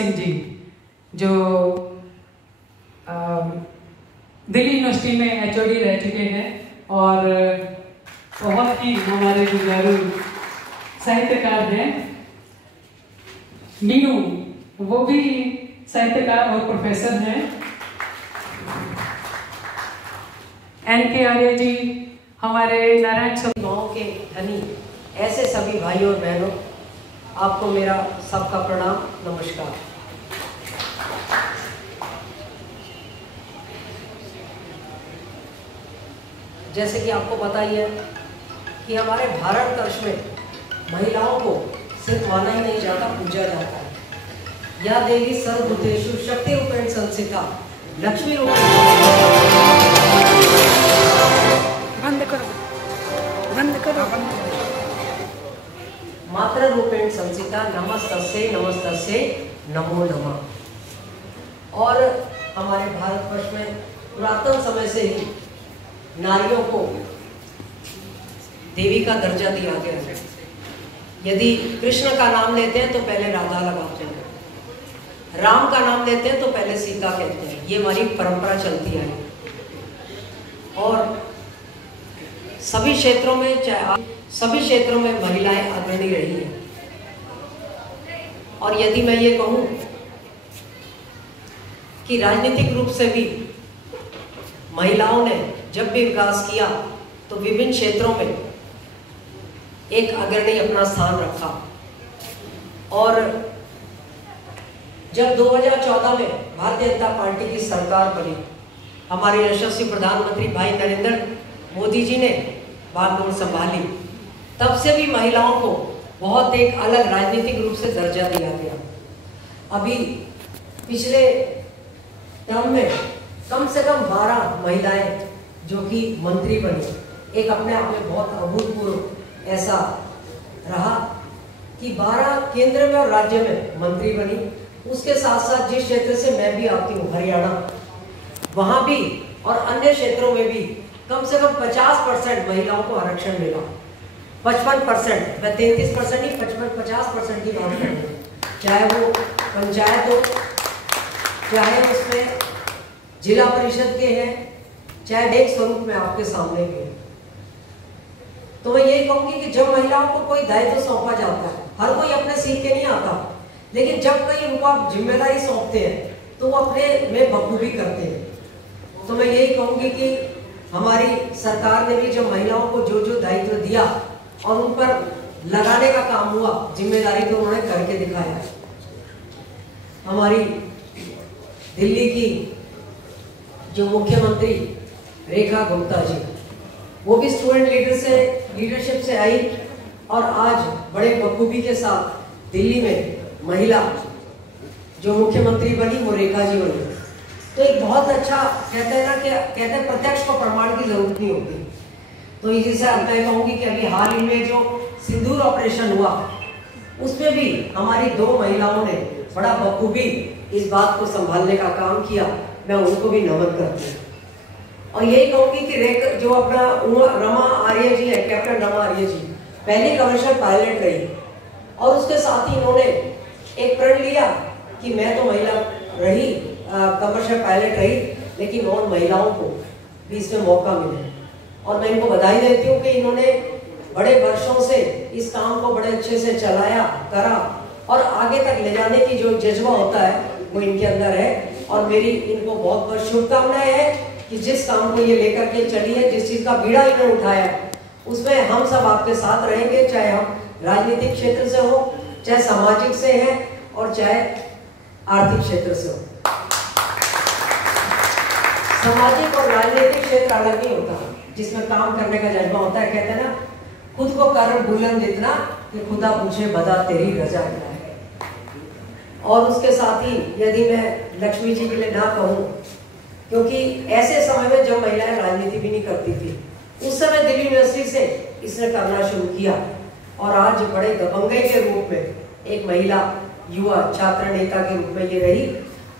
सिंह जी जो दिल्ली यूनिवर्सिटी में HOD रह चुके हैं और बहुत ही हमारे जुझारू साहित्यकार हैं। मीनू वो भी साहित्यकार और प्रोफेसर हैं। NK आर्य जी हमारे नारायण गाँव के धनी, ऐसे सभी भाइयों और बहनों, आपको मेरा सबका प्रणाम, नमस्कार। जैसे कि आपको पता ही है कि हमारे भारतवर्ष में महिलाओं को सिर्फ माना ही नहीं जाता, पूजा जाता है। या देवी सर्वभूतेषु शक्ति रूपेण संस्थिता, लक्ष्मी रूपेण मातृ रूपेण संस्थिता, नमस्तस्यै नमो नमः। और हमारे भारतवर्ष में पुरातन समय से ही नारियों को देवी का दर्जा दिया गया है। यदि कृष्ण का नाम लेते हैं तो पहले राधा लगाते हैं, राम का नाम लेते हैं तो पहले सीता कहते हैं। ये हमारी परंपरा चलती आई और सभी क्षेत्रों में महिलाएं अग्रणी रही हैं। और यदि मैं ये कहूं कि राजनीतिक रूप से भी महिलाओं ने जब भी विकास किया तो विभिन्न क्षेत्रों में एक अग्रणी अपना स्थान रखा। और जब 2014 में भारतीय जनता पार्टी की सरकार बनी, हमारे यशस्वी प्रधानमंत्री भाई नरेंद्र मोदी जी ने बागडोर संभाली, तब से भी महिलाओं को बहुत एक अलग राजनीतिक रूप से दर्जा दिया गया। अभी पिछले टर्म में कम से कम 12 महिलाएं जो कि मंत्री बनी, एक अपने आप में बहुत अभूतपूर्व ऐसा रहा कि 12 केंद्र में और राज्य में मंत्री बनी। उसके साथ साथ जिस क्षेत्र से मैं भी आती हूँ, हरियाणा, वहां भी और अन्य क्षेत्रों में भी कम से कम 50% महिलाओं को आरक्षण मिला। 55%, मैं 33% नहीं 50% की बात कर रही हूँ। चाहे वो पंचायत हो, चाहे उसमें जिला परिषद के हैं, चाहे डेक स्वरूप में आपके सामने के। तो मैं यही कहूंगी कि जब महिलाओं को कोई दायित्व सौंपा जाता है, हर कोई अपने सीख के नहीं आता, लेकिन जब कहीं उनको आप जिम्मेदारी सौंपते हैं तो वो अपने में बखूबी करते हैं। तो मैं यही कहूंगी कि हमारी सरकार ने भी जब महिलाओं को जो जो दायित्व दिया और उन पर लगाने का काम हुआ, जिम्मेदारी तो उन्होंने करके दिखाया। हमारी दिल्ली की जो मुख्यमंत्री रेखा गुप्ता जी, वो भी स्टूडेंट लीडरशिप से आई और आज बड़े बखूबी के साथ दिल्ली में महिला जो मुख्यमंत्री बनी वो रेखा जी बनी। तो एक बहुत अच्छा कहते हैं ना कि कहते हैं प्रत्यक्ष को प्रमाण की जरूरत नहीं होती। तो इसी से मैं कहूंगी कि अभी हाल ही में जो सिंदूर ऑपरेशन हुआ, उसमें भी हमारी 2 महिलाओं ने बड़ा बखूबी इस बात को संभालने का काम किया। मैं उनको भी नमन करती हूँ। और यही कहूंगी कि जो अपना रमा आर्य जी है, कैप्टन रमा आर्य जी, पहली कमर्शियल पायलट रही और उसके साथ ही इन्होंने एक प्रण लिया कि मैं तो महिला रही, कमर्शियल पायलट रही, लेकिन और महिलाओं को भी इसमें मौका मिले। और मैं इनको बधाई देती हूँ कि इन्होंने बड़े वर्षों से इस काम को बड़े अच्छे से चलाया, करा और आगे तक ले जाने की जो जज्बा होता है वो इनके अंदर है। और मेरी इनको बहुत बहुत शुभकामनाएं हैं कि जिस काम को ये लेकर के चली है, जिस चीज का बीड़ा इन्होंने उठाया है, उसमें हम सब आपके साथ रहेंगे, चाहे हम राजनीतिक क्षेत्र से हो, चाहे सामाजिक से है और चाहे आर्थिक क्षेत्र से हो। सामाजिक और राजनीतिक क्षेत्र अलग नहीं होता, जिसमें काम करने का जज्बा होता है। कहते हैं ना, खुद को कारण बुलंद इतना कि खुदा पूछे बता तेरी रजा क्या है। और उसके साथ ही यदि मैं लक्ष्मी जी के लिए ना कहूँ, क्योंकि ऐसे समय में जब महिलाएं राजनीति भी नहीं करती थी, उस समय दिल्ली यूनिवर्सिटी से इसने करना शुरू किया और आज बड़े दबंगई के रूप में एक महिला युवा छात्र नेता के रूप में ये रही।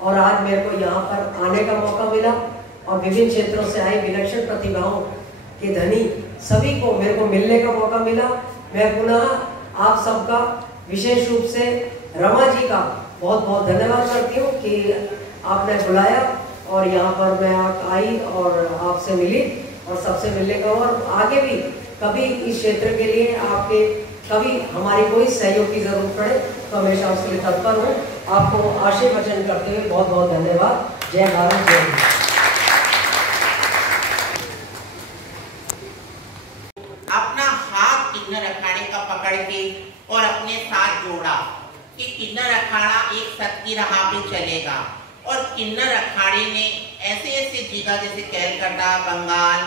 और आज मेरे को यहाँ पर आने का मौका मिला और विभिन्न क्षेत्रों से आए विलक्षण प्रतिभाओं के धनी सभी को मेरे को मिलने का मौका मिला। मैं पुनः आप सबका, विशेष रूप से रमा जी का बहुत बहुत धन्यवाद करती हूँ कि आपने बुलाया और यहाँ पर मैं आई और आपसे मिली और सबसे मिलने का, और आगे भी कभी इस क्षेत्र के लिए आपके कभी हमारी कोई सहयोग की जरूरत पड़े तो हमेशा उसके लिए तत्पर हूँ। आपको आशीर्वचन करते हुए बहुत बहुत धन्यवाद। जय भारत, जय हिंद। अपना हाथ किन्नर अखाड़े का पकड़ के और अपने साथ जोड़ा कि किन्नर अखाड़ा एक सत की राह पे चलेगा। और किन्नर अखाड़े ने ऐसे ऐसे जगह जैसे कैलकाटा, बंगाल,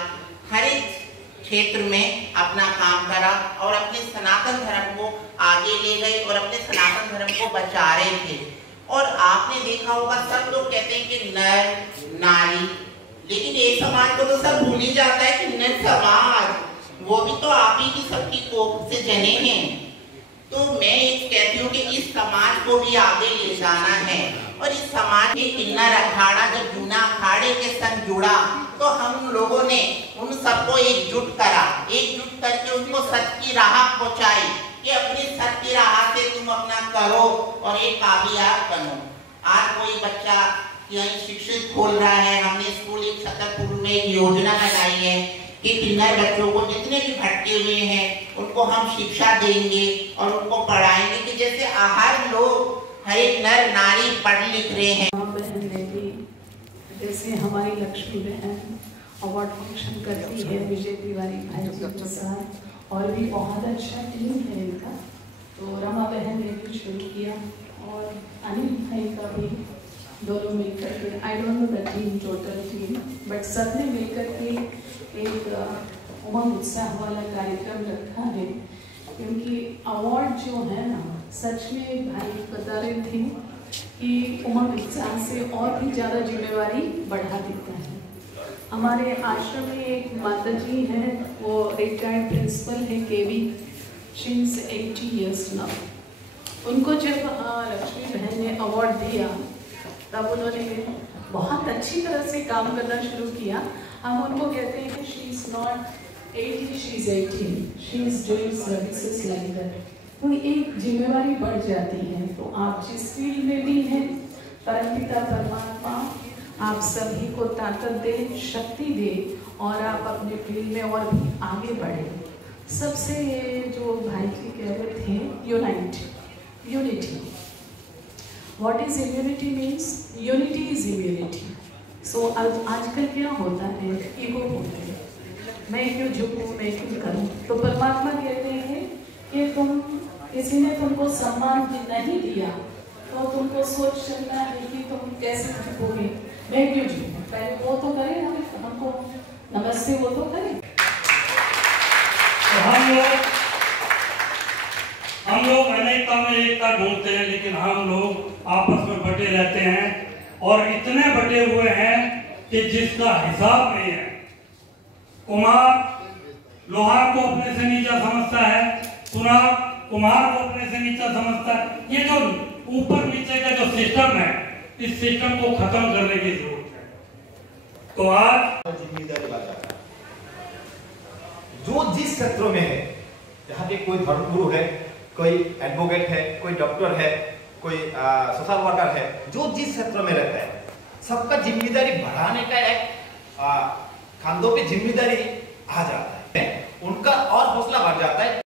हर एक क्षेत्र में अपना काम करा और अपने सनातन धर्म को आगे ले गए और अपने सनातन धर्म को बचा रहे थे। और आपने देखा होगा सब लोग कहते हैं कि नर नारी, लेकिन एक समाज को तो सब भूल ही जाता है कि नर समाज वो भी तो आप ही की सबकी कोख से जने हैं। तो मैं एक कहती हूँ कि इस समाज को भी आगे ले जाना है। और इस समाज के किन्नर अखाड़ा जब जूना अखाड़े के संग जुड़ा तो हम लोगों ने उन सबको एकजुट करा, एकजुट करके उनको सत्य की राह पहुंचाई कि अपनी सत्य की राह से तुम अपना करो और एक कामयाब बनो। आज कोई बच्चा यही शिक्षित खोल रहा है। हमने स्कूल एक छतरपुर में एक योजना लगाई है कि किन्नर बच्चों को जितने भी भटके हुए हैं उनको हम शिक्षा देंगे और उनको पढ़ाएंगे कि जैसे हर लोग, हर एक नर नारी पढ़ लिख रहे हैं। बहन ने भी जैसे हमारी लक्ष्मी बहन अवार्ड फंक्शन करती है विजय तिवारी भाई जी के साथ, और भी बहुत अच्छा टीम है इनका। तो रमा बहन ने भी शुरू किया और अनिल भाई का भी, दोनों मिलकर के, I don't know the team, total team, but सब ने मिलकर के एक उमंग उत्साह वाला कार्यक्रम रखा है। क्योंकि अवार्ड जो है ना, सच में भाई बता रहे थे कि उमंग उत्साह से और भी ज़्यादा जिम्मेवारी बढ़ा देता है। हमारे आश्रम में एक माता जी हैं, वो रिटायर्ड प्रिंसिपल है केवी, शी इज 80 years नाउ। उनको जब लक्ष्मी बहन ने अवार्ड दिया तब उन्होंने बहुत अच्छी तरह से काम करना शुरू किया। हम उनको कहते हैं कि she is not 80, she is 18, she is doing services like that. तो एक जिम्मेवारी बढ़ जाती है। तो आप जिस फील्ड में भी हैं, परमपिता परमात्मा आप सभी को ताकत दे, शक्ति दे और आप अपने फील्ड में और भी आगे बढ़े। सबसे जो भाई जी कह रहे थे, unite, unity. What is immunity means? Unity is immunity. So आजकल क्या होता है, ईगो होता है, मैं क्यों झुकूं, मैं क्यों करूं। तो परमात्मा कहते हैं कि तुम, किसी ने तुमको सम्मान नहीं दिया तो तुमको सोच चलना है कि तुम कैसे झुकोगे, मैं क्यों झुकूं, पहले वो तो करे ना, हमको नमस्ते वो तो करे। तो हम लोग अनेकता में एकता ढूंढते हैं, लेकिन हम लोग आपस में बटे रहते हैं और इतने बटे हुए हैं कि जिसका हिसाब नहीं है। कुम्हार लोहार को अपने से नीचा समझता है, सुनार कुम्हार को अपने से नीचा समझता है। ये जो ऊपर नीचे का जो सिस्टम है, इस सिस्टम को खत्म करने की जरूरत है। तो आज जिम्मेदारी बात जो जिस क्षेत्रों में है, यहाँ पे कोई धर्मगुरु है, कोई एडवोकेट है, कोई डॉक्टर है, कोई सोशल वर्कर है, जो जिस क्षेत्र में रहता है, सबका जिम्मेदारी बढ़ाने का एक कंधों पे जिम्मेदारी आ जाता है, उनका और हौसला बढ़ जाता है।